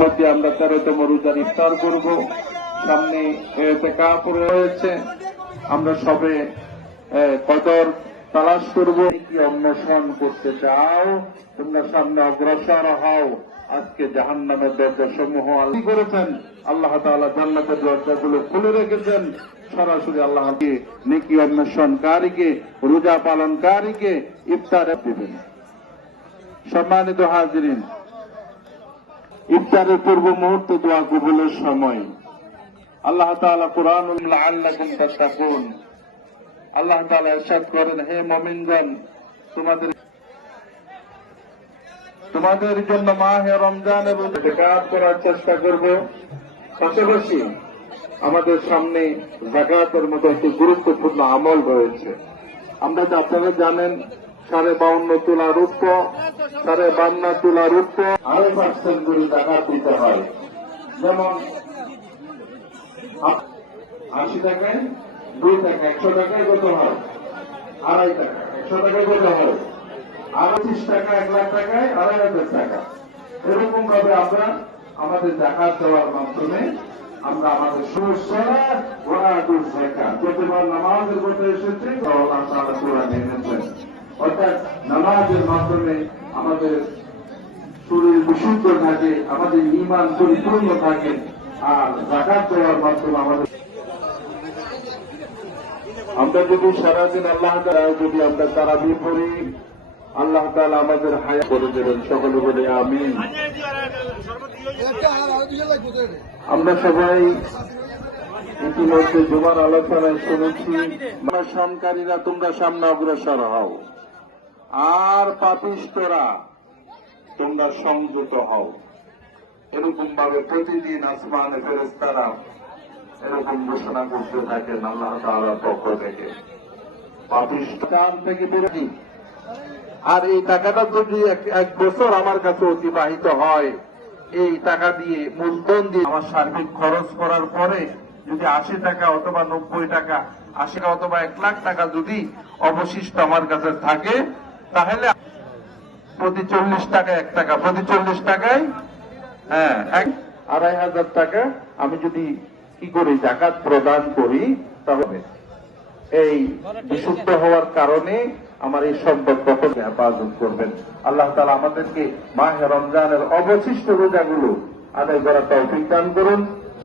মধ্যে আমরা তেরোতম রোজার ইফতার করব। সামনে কাপ রয়েছে। আমরা সবে কদর তালাশ করব। কি অন্বেষণ করতে চাও? তোমরা সামনে অগ্রসর হও। আজকে জাহান নামের দরজা সমূহ আল্লাহ করেছেন? আল্লাহ তাআলা জান্নাতের দরজাগুলো খুলে রেখেছেন। সরাসরি আল্লাহকে নেকি অন্বেষণকারীকে, রোজা পালনকারীকে ইফতারে দিবেন। সম্মানিত হাজিরিন ইফতারের পূর্ব মুহূর্তে দোয়া কবুলের সময়। আল্লাহ তাআলা কোরআনুল লাআল্লাকুম আল্লাহ তাআলা ইরশাদ করেন, হে মুমিনগণ, তোমাদের তোমাদের জন্য মাহে রমজানের জাকাত করার চেষ্টা করব। পাশাপাশি আমাদের সামনে জাকাতের মতো একটি গুরুত্বপূর্ণ আমল রয়েছে। আমরা তো আপনারা জানেন সাড়ে বাউন্ন তোলা রূপ, সাড়ে বান্ন তোলা রূপ। আড়াই পার্সেন্ট করে জাকাত দিতে হয়। যেমন আশি টাকায় দুই টাকা, একশো টাকায় কত হয়? আড়াই টাকা, একশো টাকায় কত হয়? আড়াইশ টাকা, এক লাখ টাকায় আড়াই হাজার টাকা। এরকম ভাবে আমরা আমাদের জাকাত দেওয়ার মাধ্যমে আমরা আমাদের সমস্যা ওরা দুর্শাখা প্রতিবার নামাজের কথা এসেছে, আল্লাহ তাআলা কোরআনে এনেছেন। অর্থাৎ নামাজের মাধ্যমে আমাদের শরীর বিশুদ্ধ থাকে, আমাদের ইমান পরিপূর্ণ থাকে, আর জাকাত দেওয়ার মাধ্যমে আমাদের আমরা যদি সারাদিন আল্লাহ তাআলা, যদি আমরা তারাবি পড়ি, আল্লাহ তাআলা আমাদের হায়া করে দেবেন। সকলে বলে আমি আমরা সবাই ইতিমধ্যে জুমার আলোচনায় শুনেছি সনকারীরা তোমরা সামনে অগ্রসর হও। আর পাপিষ্টরা তোমরা সংযত হও। এরকম ভাবে প্রতিদিন আসমানে ফেরেস্তারা এরকম ঘোষণা করতে থাকেন আল্লাহ তাআলার পক্ষ থেকে। পাপিষ্ট কান থেকে বিরোধী আর এই টাকাটা যদি এক বছর আমার কাছে অতিবাহিত হয়, এই টাকা দিয়ে মূলধন দিয়ে আমার সার্বিক খরচ করার পরে যদি আশি টাকা অথবা নব্বই টাকা, আশি টাকা অথবা এক লাখ টাকা যদি অবশিষ্ট আমার কাছে থাকে তাহলে প্রতি চল্লিশ টাকা এক টাকা, প্রতি চল্লিশ টাকায় হ্যাঁ আড়াই হাজার টাকা। আমি যদি কি করি, জাকাত প্রদান করি, তাহলে এই বিশুদ্ধ হওয়ার কারণে আমার এই সম্পদ কখন হেফাজত করবেন? আল্লাহ তালা আমাদেরকে মাহে রমজানের অবশিষ্ট রোজাগুলো আদায় করার তৌফিক দান করুন।